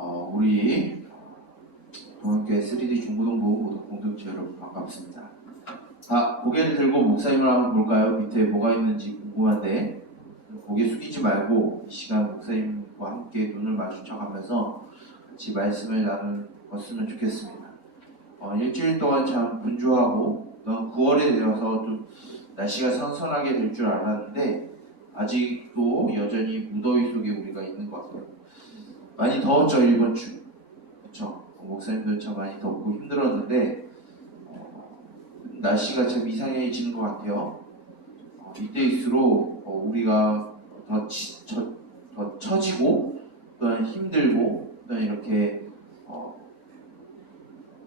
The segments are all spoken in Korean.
우리 동학교회 3D 중고등부 모두 공동체 여러분 반갑습니다. 고개를 들고 목사님을 한번 볼까요? 밑에 뭐가 있는지 궁금한데 고개 숙이지 말고 이 시간 목사님과 함께 눈을 마주쳐가면서 같이 말씀을 나누었으면 좋겠습니다. 일주일 동안 참 분주하고 9월에 되어서 좀 날씨가 선선하게 될 줄 알았는데 아직도 여전히 무더위 속에 우리가 있는 것 같아요. 많이 더웠죠, 이번 주. 그렇죠. 목사님도 참 많이 덥고 힘들었는데 날씨가 참 이상해지는 것 같아요. 이때일수록 우리가 더 처지고 또한 힘들고 또한 이렇게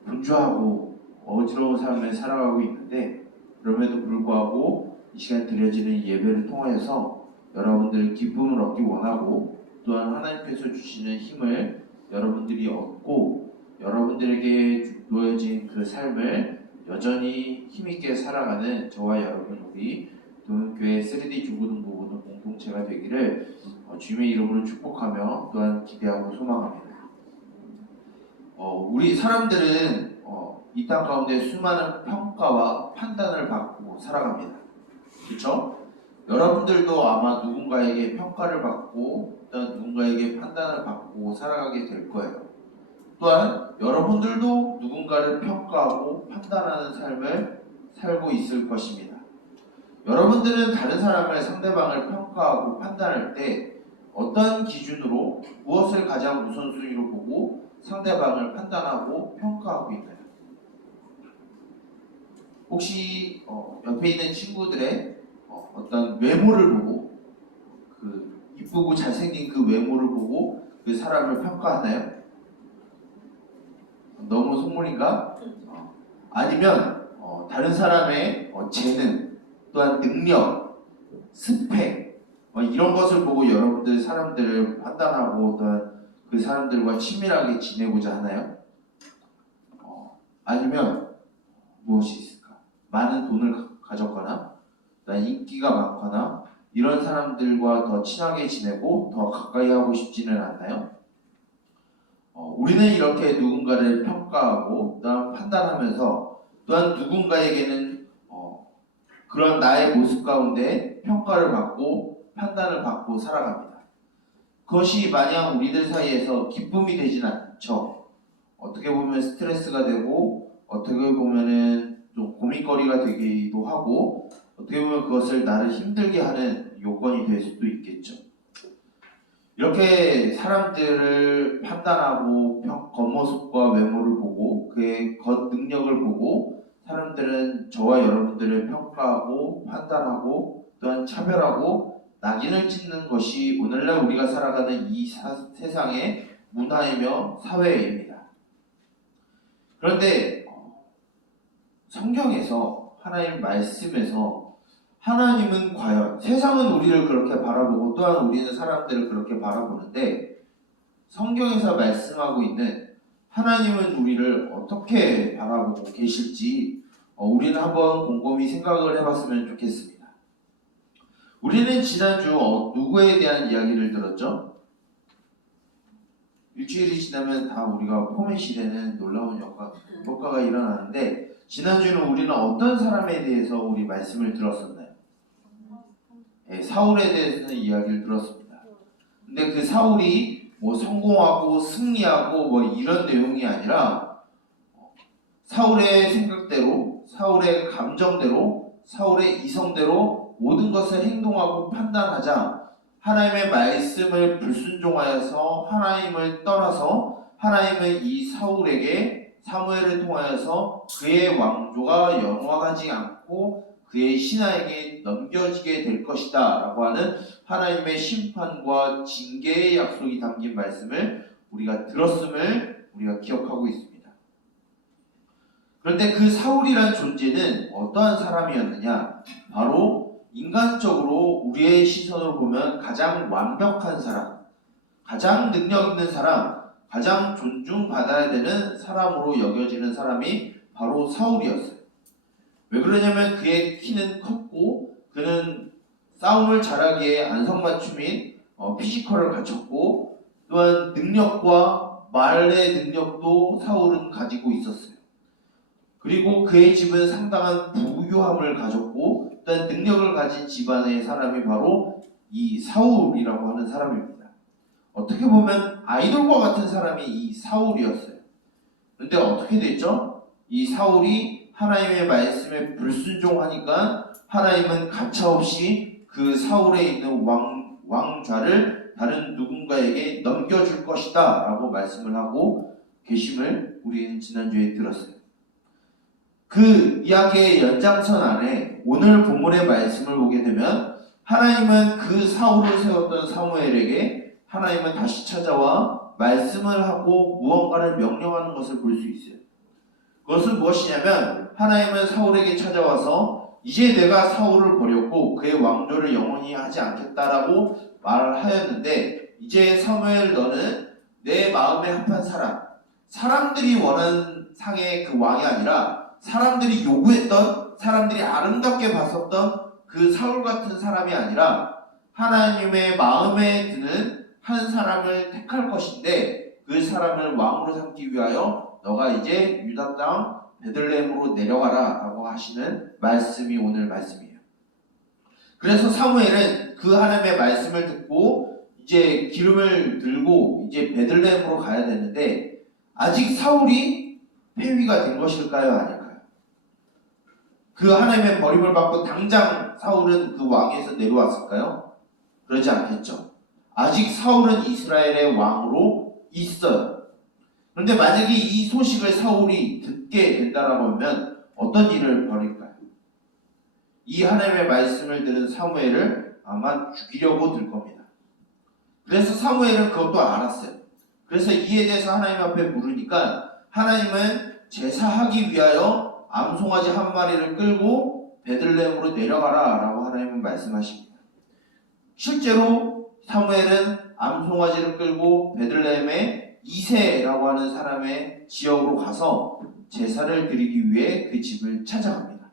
분주하고 어지러운 삶을 살아가고 있는데 그럼에도 불구하고 이 시간 드려지는 예배를 통하여서 여러분들 기쁨을 얻기 원하고 또한 하나님께서 주시는 힘을 여러분들이 얻고 여러분들에게 놓여진 그 삶을 여전히 힘있게 살아가는 저와 여러분 우리 동학교회 3D 중고등부 공동체가 되기를 주님의 이름으로 축복하며 또한 기대하고 소망합니다. 우리 사람들은 이 땅 가운데 수많은 평가와 판단을 받고 살아갑니다. 그렇죠? 여러분들도 아마 누군가에게 평가를 받고 또한 누군가에게 판단을 받고 살아가게 될 거예요. 또한 여러분들도 누군가를 평가하고 판단하는 삶을 살고 있을 것입니다. 여러분들은 다른 사람을 상대방을 평가하고 판단할 때 어떤 기준으로 무엇을 가장 우선순위로 보고 상대방을 판단하고 평가하고 있나요? 혹시 옆에 있는 친구들의 어떤 외모를 보고 그 이쁘고 잘생긴 그 외모를 보고 그 사람을 평가하나요? 너무 속물인가? 아니면 다른 사람의 재능 또한 능력, 스펙 이런 것을 보고 여러분들 사람들을 판단하고 또한 그 사람들과 친밀하게 지내고자 하나요? 아니면 무엇이 있을까? 많은 돈을 가졌거나 인기가 많거나 이런 사람들과 더 친하게 지내고 더 가까이 하고 싶지는 않나요? 우리는 이렇게 누군가를 평가하고 또한 판단하면서 또한 누군가에게는 그런 나의 모습 가운데 평가를 받고 판단을 받고 살아갑니다. 그것이 마냥 우리들 사이에서 기쁨이 되진 않죠. 어떻게 보면 스트레스가 되고 어떻게 보면은 좀 고민거리가 되기도 하고 어떻게 보면 그것을 나를 힘들게 하는 요건이 될 수도 있겠죠. 이렇게 사람들을 판단하고 겉모습과 외모를 보고 그의 겉능력을 보고 사람들은 저와 여러분들을 평가하고 판단하고 또한 차별하고 낙인을 찍는 것이 오늘날 우리가 살아가는 이 세상의 문화이며 사회입니다. 그런데 성경에서 하나님 말씀에서 하나님은 과연 세상은 우리를 그렇게 바라보고 또한 우리는 사람들을 그렇게 바라보는데 성경에서 말씀하고 있는 하나님은 우리를 어떻게 바라보고 계실지 우리는 한번 곰곰이 생각을 해봤으면 좋겠습니다. 우리는 지난주 누구에 대한 이야기를 들었죠? 일주일이 지나면 다 우리가 포맷이 되는 놀라운 효과가 일어나는데 지난주는 우리는 어떤 사람에 대해서 우리 말씀을 들었었나요? 사울에 대해서는 이야기를 들었습니다. 근데 그 사울이 성공하고 승리하고 이런 내용이 아니라 사울의 생각대로, 사울의 감정대로, 사울의 이성대로 모든 것을 행동하고 판단하자 하나님의 말씀을 불순종하여서 하나님을 떠나서 하나님은 이 사울에게 사무엘을 통하여서 그의 왕조가 영원하지 않고 그의 신하에게 넘겨지게 될 것이다 라고 하는 하나님의 심판과 징계의 약속이 담긴 말씀을 우리가 들었음을 우리가 기억하고 있습니다. 그런데 그 사울이란 존재는 어떠한 사람이었느냐? 바로 인간적으로 우리의 시선으로 보면 가장 완벽한 사람, 가장 능력 있는 사람, 가장 존중받아야 되는 사람으로 여겨지는 사람이 바로 사울이었어요. 왜 그러냐면 그의 키는 컸고 그는 싸움을 잘하기에 안성맞춤인 피지컬을 갖췄고 또한 능력과 말의 능력도 사울은 가지고 있었어요. 그리고 그의 집은 상당한 부유함을 가졌고 어떤 능력을 가진 집안의 사람이 바로 이 사울이라고 하는 사람입니다. 어떻게 보면 아이돌과 같은 사람이 이 사울이었어요. 그런데 어떻게 됐죠? 이 사울이 하나님의 말씀에 불순종하니까 하나님은 가차없이 그 사울에 있는 왕좌를 다른 누군가에게 넘겨줄 것이다 라고 말씀을 하고 계심을 우리는 지난주에 들었어요. 그 이야기의 연장선 안에 오늘 본문의 말씀을 보게 되면 하나님은 그 사울을 세웠던 사무엘에게 하나님은 다시 찾아와 말씀을 하고 무언가를 명령하는 것을 볼 수 있어요. 그것은 무엇이냐면 하나님은 사울에게 찾아와서 이제 내가 사울을 버렸고 그의 왕조를 영원히 하지 않겠다라고 말을 하였는데 이제 사무엘 너는 내 마음에 합한 사람, 사람들이 원하는 상의 그 왕이 아니라 사람들이 요구했던, 사람들이 아름답게 봤었던 그 사울 같은 사람이 아니라 하나님의 마음에 드는 한 사람을 택할 것인데 그 사람을 왕으로 삼기 위하여 너가 이제 유다 땅 베들레헴으로 내려가라 라고 하시는 말씀이 오늘 말씀이에요. 그래서 사무엘은 그 하나님의 말씀을 듣고 이제 기름을 들고 이제 베들레헴으로 가야 되는데 아직 사울이 폐위가 된 것일까요? 아닐까요? 그 하나님의 버림을 받고 당장 사울은 그 왕에서 내려왔을까요? 그러지 않겠죠. 아직 사울은 이스라엘의 왕으로 있어요. 그런데 만약에 이 소식을 사울이 듣게 된다라고 하면 어떤 일을 벌일까요? 이 하나님의 말씀을 들은 사무엘을 아마 죽이려고 들 겁니다. 그래서 사무엘은 그것도 알았어요. 그래서 이에 대해서 하나님 앞에 물으니까 하나님은 제사하기 위하여 암송아지 한 마리를 끌고 베들레헴으로 내려가라 라고 하나님은 말씀하십니다. 실제로 사무엘은 암송아지를 끌고 베들레헴의 이새라고 하는 사람의 지역으로 가서 제사를 드리기 위해 그 집을 찾아갑니다.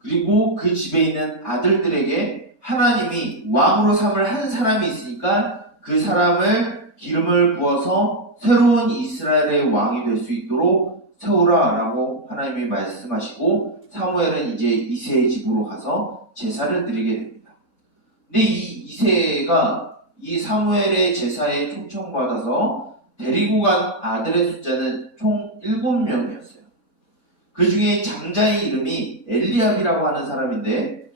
그리고 그 집에 있는 아들들에게 하나님이 왕으로 삼을 한 사람이 있으니까 그 사람을 기름을 부어서 새로운 이스라엘의 왕이 될 수 있도록 세우라 라고 하나님이 말씀하시고 사무엘은 이제 이새의 집으로 가서 제사를 드리게 됩니다. 근데 이 이새가 이 사무엘의 제사에 초청받아서 데리고 간 아들의 숫자는 총 7명이었어요. 그 중에 장자의 이름이 엘리압이라고 하는 사람인데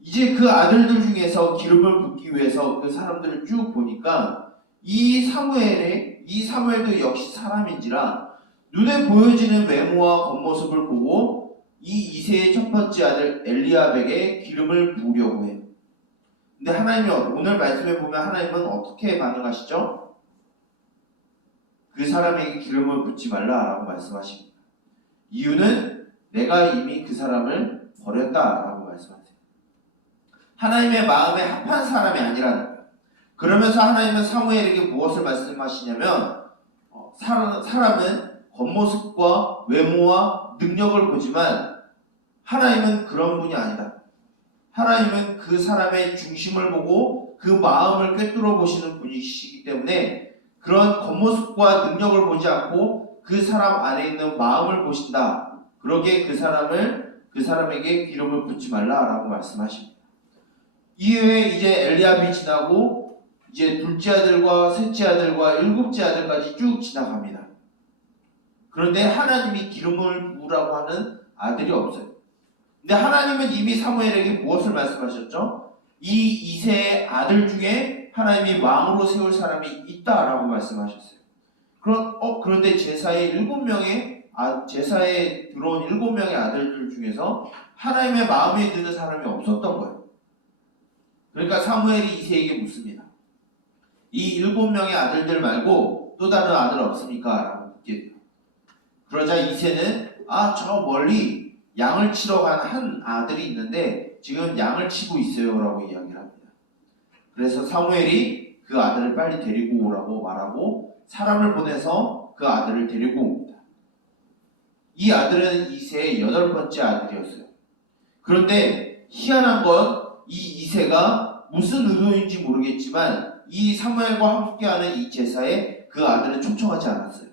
이제 그 아들들 중에서 기름을 붓기 위해서 그 사람들을 쭉 보니까 이 사무엘도 역시 사람인지라 눈에 보여지는 외모와 겉모습을 보고 이 이새의 첫 번째 아들 엘리압에게 기름을 부으려고 해요. 근데 하나님이 오늘 말씀에 보면 하나님은 어떻게 반응하시죠? 그 사람에게 기름을 붓지 말라라고 말씀하십니다. 이유는 내가 이미 그 사람을 버렸다라고 말씀하세요. 하나님의 마음에 합한 사람이 아니라는 거예요. 그러면서 하나님은 사무엘에게 무엇을 말씀하시냐면 사람은 겉모습과 외모와 능력을 보지만 하나님은 그런 분이 아니다. 하나님은 그 사람의 중심을 보고 그 마음을 꿰뚫어 보시는 분이시기 때문에 그런 겉모습과 능력을 보지 않고 그 사람 안에 있는 마음을 보신다. 그러기에 그 사람에게 기름을 붓지 말라라고 말씀하십니다. 이후에 이제 엘리압이 지나고 이제 둘째 아들과 셋째 아들과 일곱째 아들까지 쭉 지나갑니다. 그런데 하나님이 기름을 부으라고 하는 아들이 없어요. 근데 하나님은 이미 사무엘에게 무엇을 말씀하셨죠? 이 이새의 아들 중에 하나님이 왕으로 세울 사람이 있다라고 말씀하셨어요. 그런데 제사에 들어온 7명의 아들들 중에서 하나님의 마음에 드는 사람이 없었던 거예요. 그러니까 사무엘이 이새에게 묻습니다. 이 7명의 아들들 말고 또 다른 아들 없습니까? 라고 묻게 돼요. 그러자 이새는 저 멀리 양을 치러 간 한 아들이 있는데 지금 양을 치고 있어요 라고 이야기를 합니다. 그래서 사무엘이 그 아들을 빨리 데리고 오라고 말하고 사람을 보내서 그 아들을 데리고 옵니다. 이 아들은 이새의 8번째 아들이었어요. 그런데 희한한 건 이 이새가 무슨 의도인지 모르겠지만 이 사무엘과 함께하는 이 제사에 그 아들은 초청하지 않았어요.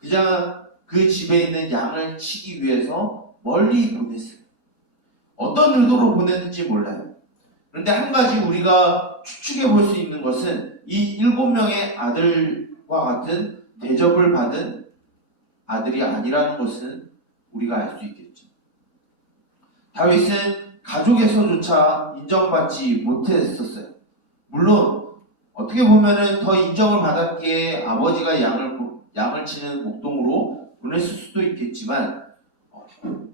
그냥 그 집에 있는 양을 치기 위해서 멀리 보냈어요. 어떤 의도로 보냈는지 몰라요. 그런데 한 가지 우리가 추측해 볼 수 있는 것은 이 7명의 아들과 같은 대접을 받은 아들이 아니라는 것은 우리가 알 수 있겠죠. 다윗은 가족에서조차 인정받지 못했었어요. 물론 어떻게 보면은 더 인정을 받았기에 아버지가 양을 치는 목동으로 보냈을 수도 있겠지만,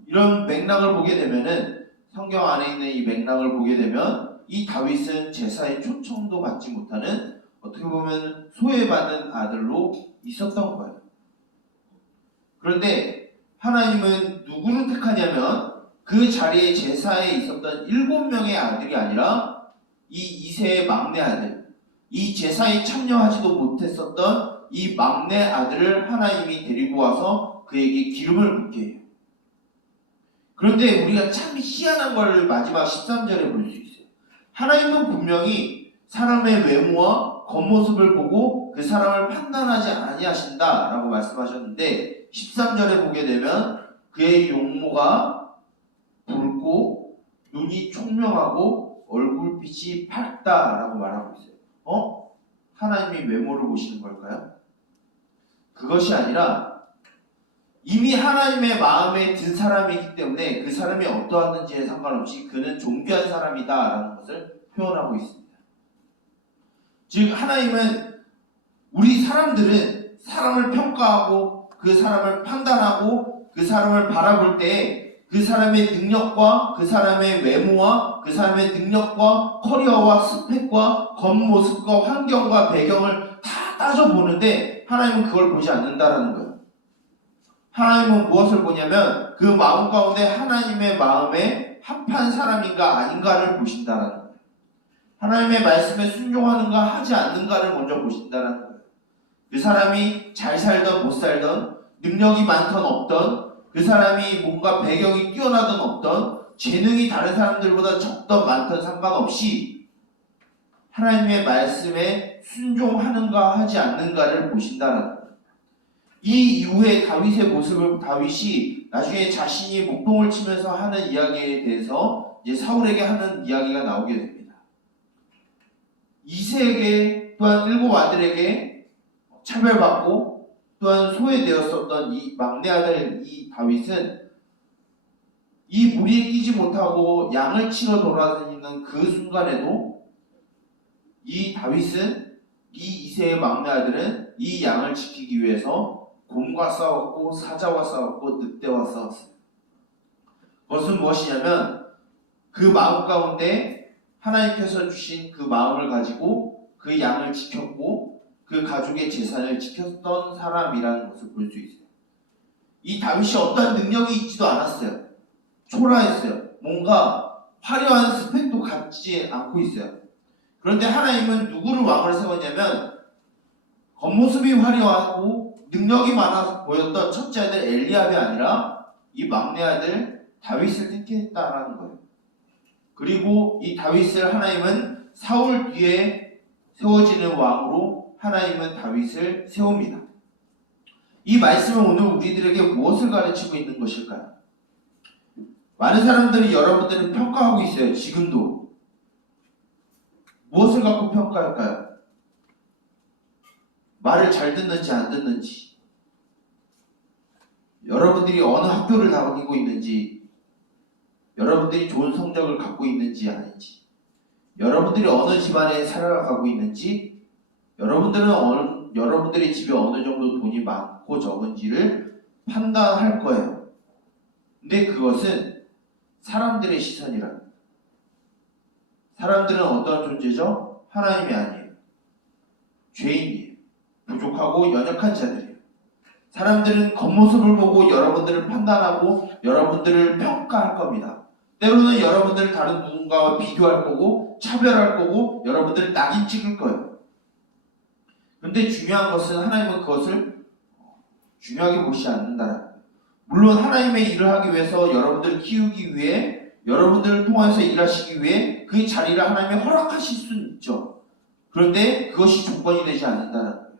이런 맥락을 보게 되면은, 성경 안에 있는 이 맥락을 보게 되면 이 다윗은 제사에 초청도 받지 못하는, 어떻게 보면 소외받은 아들로 있었던 거예요. 그런데 하나님은 누구를 택하냐면 그 자리에 제사에 있었던 7명의 아들이 아니라 이 이세의 막내 아들, 이 제사에 참여하지도 못했었던 이 막내 아들을 하나님이 데리고 와서 그에게 기름을 붓게 해요. 그런데 우리가 참 희한한 걸 마지막 13절에 볼 수 있어요. 하나님은 분명히 사람의 외모와 겉모습을 보고 그 사람을 판단하지 아니하신다라고 말씀하셨는데, 13절에 보게 되면 그의 용모가 붉고 눈이 총명하고 얼굴빛이 밝다라고 말하고 있어요. 하나님이 외모를 보시는 걸까요? 그것이 아니라 이미 하나님의 마음에 든 사람이기 때문에 그 사람이 어떠하든지에 상관없이 그는 존귀한 사람이다라는 것을 표현하고 있습니다. 즉 하나님은, 우리 사람들은 사람을 평가하고 그 사람을 판단하고 그 사람을 바라볼 때 그 사람의 능력과 그 사람의 외모와 그 사람의 능력과 커리어와 스펙과 겉모습과 환경과 배경을 다 따져보는데 하나님은 그걸 보지 않는다라는 거예요. 하나님은 무엇을 보냐면 그 마음 가운데 하나님의 마음에 합한 사람인가 아닌가를 보신다라는 거예요. 하나님의 말씀에 순종하는가 하지 않는가를 먼저 보신다라는 거예요. 그 사람이 잘 살던 못 살던, 능력이 많던 없던, 그 사람이 뭔가 배경이 뛰어나든 없던, 재능이 다른 사람들보다 적던 많던 상관없이 하나님의 말씀에 순종하는가 하지 않는가를 보신다는 거예요. 이 이후에 다윗의 모습을, 다윗이 나중에 자신이 목동을 치면서 하는 이야기에 대해서 이제 사울에게 하는 이야기가 나오게 됩니다. 이세에게 또한 7 아들에게 차별받고 또한 소외되었었던 이 막내 아들 이 다윗은 이 무리에 끼지 못하고 양을 치러 돌아다니는 그 순간에도 이 다윗은, 이 이세의 막내 아들은 이 양을 지키기 위해서 곰과 싸웠고 사자와 싸웠고 늑대와 싸웠어요. 그것은 무엇이냐면 그 마음 가운데 하나님께서 주신 그 마음을 가지고 그 양을 지켰고 그 가족의 재산을 지켰던 사람이라는 것을 볼 수 있어요. 이 다윗이 어떠한 능력이 있지도 않았어요. 초라했어요. 뭔가 화려한 스펙도 갖지 않고 있어요. 그런데 하나님은 누구를 왕을 세웠냐면 겉모습이 화려하고 능력이 많아 보였던 첫째 아들 엘리압이 아니라 이 막내 아들 다윗을 택했다라는 거예요. 그리고 이 다윗을 하나님은 사울 뒤에 세워지는 왕으로 하나님은 다윗을 세웁니다. 이 말씀은 오늘 우리들에게 무엇을 가르치고 있는 것일까요? 많은 사람들이 여러분들을 평가하고 있어요. 지금도. 무엇을 갖고 평가할까요? 말을 잘 듣는지 안 듣는지, 여러분들이 어느 학교를 다니고 있는지, 여러분들이 좋은 성적을 갖고 있는지 아닌지, 여러분들이 어느 집안에 살아가고 있는지, 여러분들의 집에 어느 정도 돈이 많고 적은지를 판단할 거예요. 근데 그것은 사람들의 시선이랍니다. 사람들은 어떤 존재죠? 하나님이 아니에요. 죄인이에요. 부족하고 연약한 자들이에요. 사람들은 겉모습을 보고 여러분들을 판단하고 여러분들을 평가할 겁니다. 때로는 여러분들을 다른 누군가와 비교할 거고 차별할 거고 여러분들을 낙인 찍을 거예요. 그런데 중요한 것은 하나님은 그것을 중요하게 보시지 않는다는 거예요. 물론 하나님의 일을 하기 위해서 여러분들을 키우기 위해 여러분들을 통해서 일하시기 위해 그 자리를 하나님이 허락하실 수는 있죠. 그런데 그것이 조건이 되지 않는다는 거예요.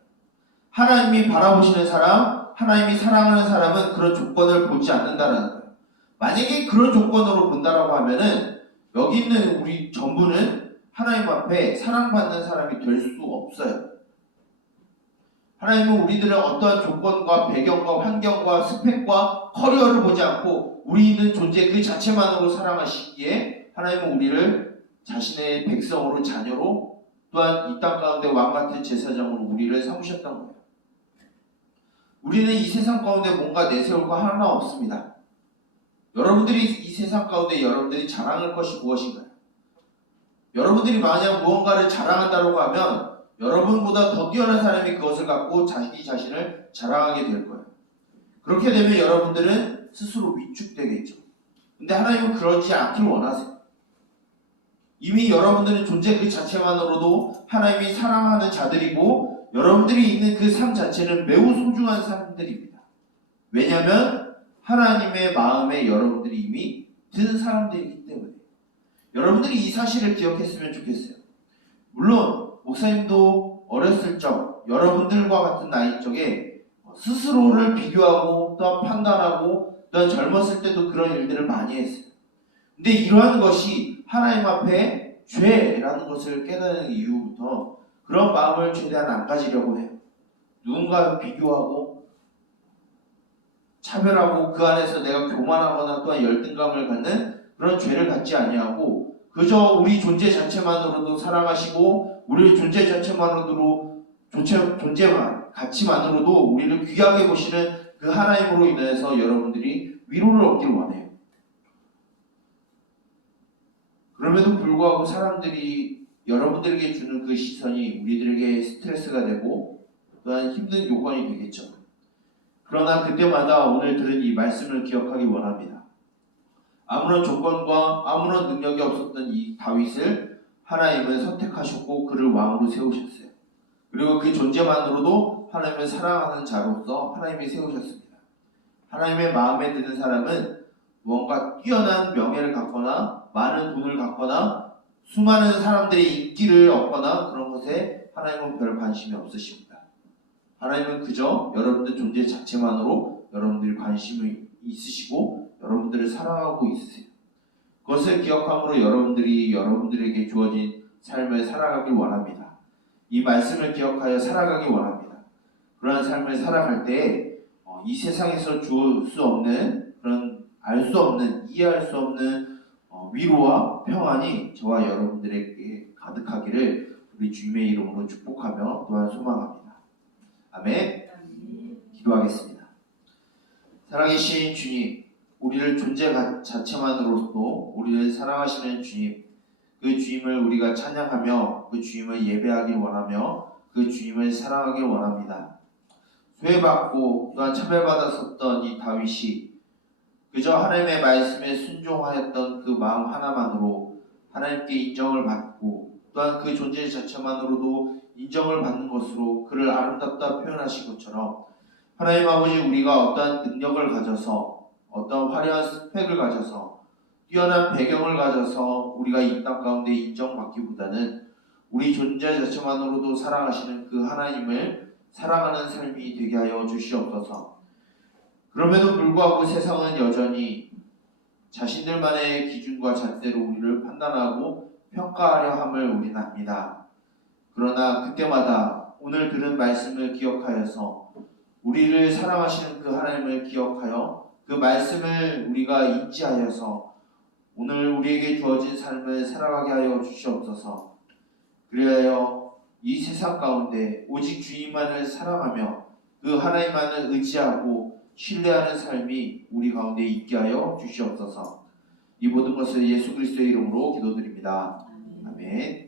하나님이 바라보시는 사람, 하나님이 사랑하는 사람은 그런 조건을 보지 않는다는 거예요. 만약에 그런 조건으로 본다라고 하면은 여기 있는 우리 전부는 하나님 앞에 사랑받는 사람이 될 수 없어요. 하나님은 우리들의 어떠한 조건과 배경과 환경과 스펙과 커리어를 보지 않고 우리 있는 존재 그 자체만으로 사랑하시기에 하나님은 우리를 자신의 백성으로 자녀로 또한 이 땅 가운데 왕같은 제사장으로 우리를 삼으셨던 거예요. 우리는 이 세상 가운데 뭔가 내세울 거 하나 없습니다. 여러분들이 이 세상 가운데 여러분들이 자랑할 것이 무엇인가요? 여러분들이 만약 무언가를 자랑한다고 하면 여러분보다 더 뛰어난 사람이 그것을 갖고 자기 자신을 자랑하게 될 거예요. 그렇게 되면 여러분들은 스스로 위축되겠죠. 근데 하나님은 그러지 않길 원하세요. 이미 여러분들은 존재 그 자체만으로도 하나님이 사랑하는 자들이고 여러분들이 있는 그 삶 자체는 매우 소중한 사람들입니다. 왜냐하면 하나님의 마음에 여러분들이 이미 든 사람들이기 때문에. 여러분들이 이 사실을 기억했으면 좋겠어요. 물론 목사님도 어렸을 적 여러분들과 같은 나이 쪽에 스스로를 비교하고 또 판단하고 또 젊었을 때도 그런 일들을 많이 했어요. 근데 이러한 것이 하나님 앞에 죄라는 것을 깨닫는 이후부터 그런 마음을 최대한 안 가지려고 해요. 누군가 비교하고 차별하고 그 안에서 내가 교만하거나 또한 열등감을 갖는 그런 죄를 갖지 아니하고 그저 우리 존재 자체만으로도 사랑하시고 우리 존재 자체만으로도 존재만 가치만으로도 우리를 귀하게 보시는 그 하나님으로 인해서 여러분들이 위로를 얻길 원해요. 그럼에도 불구하고 사람들이 여러분들에게 주는 그 시선이 우리들에게 스트레스가 되고 또한 힘든 요건이 되겠죠. 그러나 그때마다 오늘 들은 이 말씀을 기억하기 원합니다. 아무런 조건과 아무런 능력이 없었던 이 다윗을 하나님은 선택하셨고 그를 왕으로 세우셨어요. 그리고 그 존재만으로도 하나님을 사랑하는 자로서 하나님이 세우셨습니다. 하나님의 마음에 드는 사람은 무언가 뛰어난 명예를 갖거나 많은 돈을 갖거나 수많은 사람들의 인기를 얻거나 그런 것에 하나님은 별 관심이 없으십니다. 하나님은 그저 여러분들 존재 자체만으로 여러분들이 관심이 있으시고 여러분들을 사랑하고 있으세요. 그것을 기억함으로 여러분들이 여러분들에게 주어진 삶을 살아가길 원합니다. 이 말씀을 기억하여 살아가길 원합니다. 그러한 삶을 살아갈 때 이 세상에서 줄 수 없는 그런 알 수 없는 이해할 수 없는 위로와 평안이 저와 여러분들에게 가득하기를 우리 주님의 이름으로 축복하며 또한 소망합니다. 아멘. 기도하겠습니다. 살아계신 주님, 우리를 존재 자체만으로도 우리를 사랑하시는 주님, 그 주님을 우리가 찬양하며 그 주님을 예배하길 원하며 그 주님을 사랑하길 원합니다. 소외받고 또한 차별받았었던 이 다윗이 그저 하나님의 말씀에 순종하였던 그 마음 하나만으로 하나님께 인정을 받고 또한 그 존재 자체만으로도 인정을 받는 것으로 그를 아름답다 표현하신 것처럼 하나님 아버지 우리가 어떠한 능력을 가져서 어떤 화려한 스펙을 가져서 뛰어난 배경을 가져서 우리가 이 땅 가운데 인정받기보다는 우리 존재 자체만으로도 사랑하시는 그 하나님을 사랑하는 삶이 되게 하여 주시옵소서. 그럼에도 불구하고 세상은 여전히 자신들만의 기준과 잣대로 우리를 판단하고 평가하려 함을 우리는 압니다. 그러나 그때마다 오늘 들은 말씀을 기억하여서 우리를 사랑하시는 그 하나님을 기억하여 그 말씀을 우리가 인지하여서 오늘 우리에게 주어진 삶을 살아가게 하여 주시옵소서. 그리하여 이 세상 가운데 오직 주님만을 사랑하며 그 하나님만을 의지하고 신뢰하는 삶이 우리 가운데 있게 하여 주시옵소서. 이 모든 것을 예수 그리스도의 이름으로 기도드립니다. 아멘.